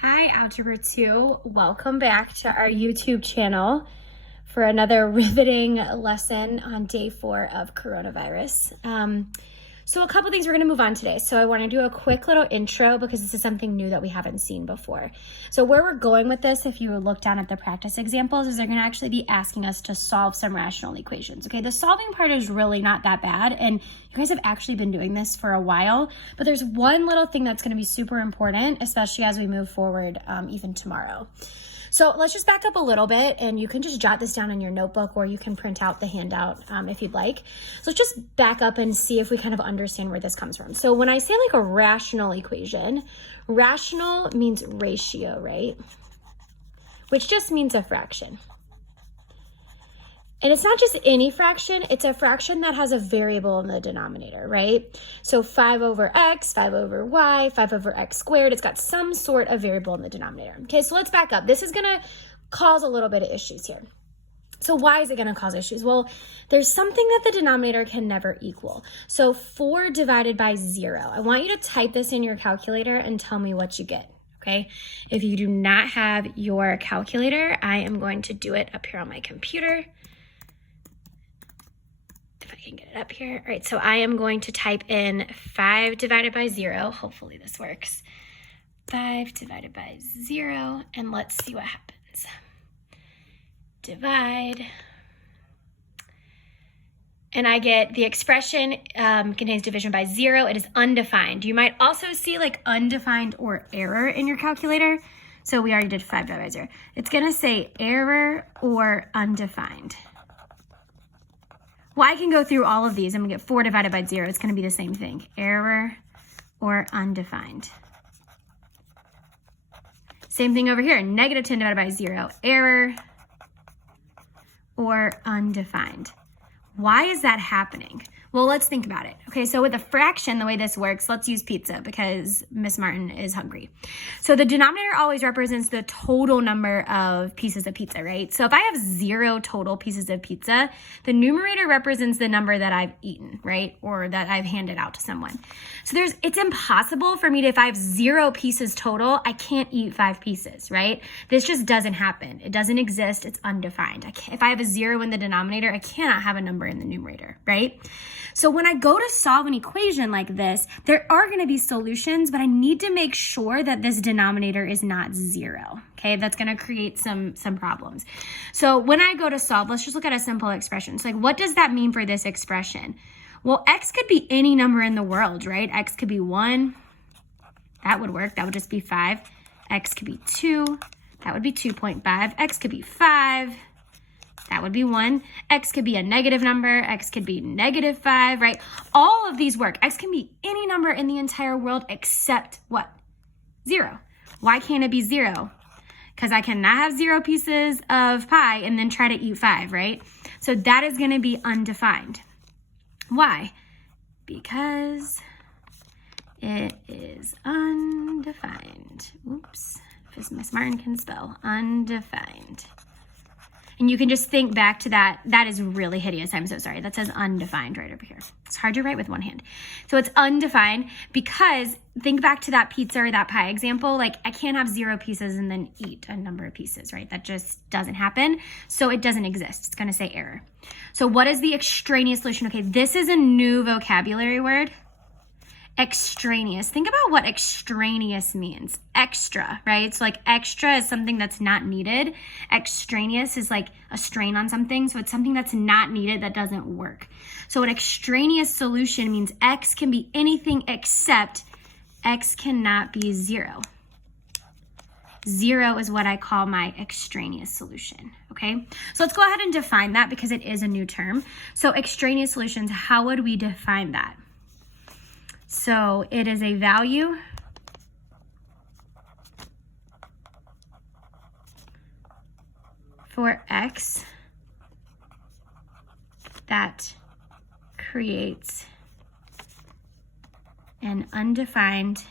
Hi, Algebra 2. Welcome back to our YouTube channel for another riveting lesson on day 4 of coronavirus. So a couple things we're going to move on today. So I want to do a quick little intro because this is something new that we haven't seen before. So where we're going with this, if you look down at the practice examples, is they're going to actually be asking us to solve some rational equations. Okay, the solving part is really not that bad, and you guys have actually been doing this for a while, but there's one little thing that's going to be super important, especially as we move forward even tomorrow. So let's just back up a little bit, and you can just jot this down in your notebook, or you can print out the handout if you'd like. So let's just back up and see if we kind of understand where this comes from. So when I say like a rational equation, rational means ratio, right? Which just means a fraction. And it's not just any fraction, it's a fraction that has a variable in the denominator, right? So 5 over x, 5 over y, 5 over x squared, it's got some sort of variable in the denominator. Okay, so let's back up. This is gonna cause a little bit of issues here. So why is it gonna cause issues? Well, there's something that the denominator can never equal. So 4 divided by 0. I want you to type this in your calculator and tell me what you get. Okay, if you do not have your calculator, I am going to do it up here on my computer. If I can get it up here. All right, so I am going to type in 5 divided by 0. Hopefully this works. 5 divided by 0, and let's see what happens. Divide. And I get the expression contains division by 0. It is undefined. You might also see like undefined or error in your calculator. So we already did 5 divided by 0. It's going to say error or undefined. Well, I can go through all of these. I'm going to get 4 divided by 0. It's going to be the same thing. Error or undefined. Same thing over here. Negative 10 divided by 0. Error or undefined. Why is that happening? Well, let's think about it. Okay, so with a fraction, the way this works, let's use pizza because Miss Martin is hungry. So the denominator always represents the total number of pieces of pizza, right? So if I have 0 total pieces of pizza, the numerator represents the number that I've eaten, right? Or that I've handed out to someone. So it's impossible for me to, if I have 0 pieces total, I can't eat 5 pieces, right? This just doesn't happen. It doesn't exist. It's undefined. If I have a 0 in the denominator, I cannot have a number in the numerator, right? So when I go to solve an equation like this, there are going to be solutions, but I need to make sure that this denominator is not 0. Okay, that's going to create some problems. So when I go to solve, let's just look at a simple expression. So like, what does that mean for this expression? Well, x could be any number in the world, right? X could be 1. That would work. That would just be 5. X could be 2. That would be 2.5. X could be 5. That would be 1. X could be a negative number. X could be negative 5, right? All of these work. X can be any number in the entire world except what? 0. Why can't it be 0? Because I cannot have 0 pieces of pie and then try to eat 5, right? So that is going to be undefined. Why? Because it is undefined. Oops. If Miss Martin can spell. Undefined. And you can just think back to that. That is really hideous. I'm so sorry. That says undefined right over here. It's hard to write with one hand. So it's undefined because think back to that pizza or that pie example. Like I can't have 0 pieces and then eat a number of pieces, right? That just doesn't happen. So it doesn't exist. It's going to say error. So what is the extraneous solution? Okay, this is a new vocabulary word. Extraneous. Think about what extraneous means. Extra, right? So like extra is something that's not needed. Extraneous is like a strain on something. So it's something that's not needed that doesn't work. So an extraneous solution means x can be anything except x cannot be 0. 0 is what I call my extraneous solution, okay? So let's go ahead and define that because it is a new term. So extraneous solutions, how would we define that? So it is a value for x that creates an undefined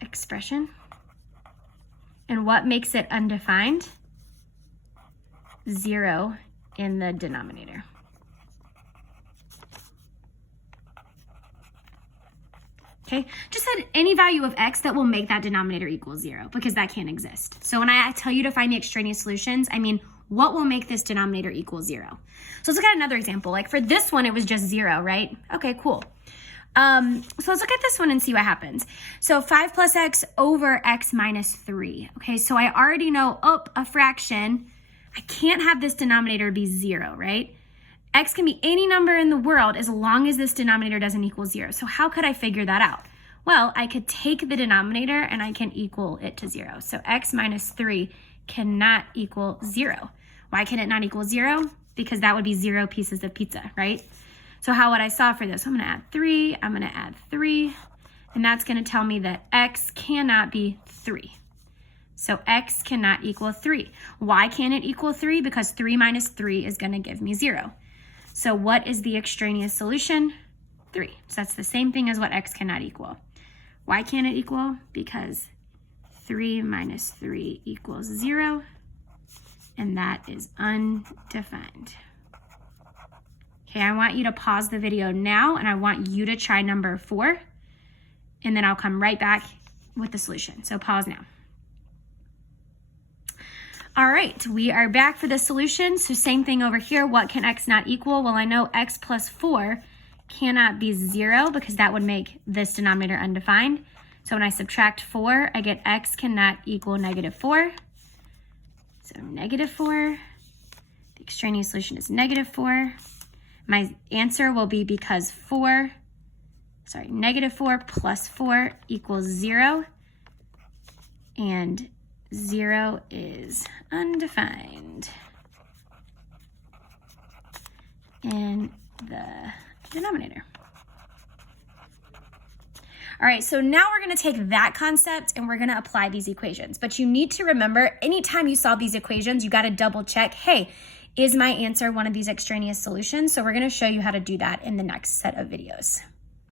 expression. And what makes it undefined? 0 in the denominator. okay? Just said any value of x that will make that denominator equal 0, because that can't exist. So when I tell you to find the extraneous solutions, I mean, what will make this denominator equal 0? So let's look at another example. Like for this one, it was just 0, right? Okay, cool. So let's look at this one and see what happens. So 5 plus x over x minus 3. Okay, so I already know, a fraction. I can't have this denominator be 0, right? X can be any number in the world as long as this denominator doesn't equal 0. So how could I figure that out? Well, I could take the denominator and I can equal it to 0. So x minus 3 cannot equal 0. Why can it not equal 0? Because that would be 0 pieces of pizza, right? So how would I solve for this? I'm going to add 3, I'm going to add 3, and that's going to tell me that x cannot be 3. So x cannot equal 3. Why can't it equal 3? Because 3 minus 3 is going to give me 0. So what is the extraneous solution? 3. So that's the same thing as what x cannot equal. Why can't it equal? Because 3 minus 3 equals 0, and that is undefined. Okay, I want you to pause the video now, and I want you to try number 4, and then I'll come right back with the solution. So pause now. All right, we are back for the solution. So same thing over here. What can x not equal? Well, I know x plus 4 cannot be 0 because that would make this denominator undefined. So when I subtract 4, I get x cannot equal negative 4. So negative 4. The extraneous solution is negative 4. My answer will be because negative 4 plus 4 equals 0. And 0 is undefined in the denominator. All right, so now we're going to take that concept and we're going to apply these equations. But you need to remember, anytime you solve these equations, you got to double check, hey, is my answer one of these extraneous solutions? So we're going to show you how to do that in the next set of videos.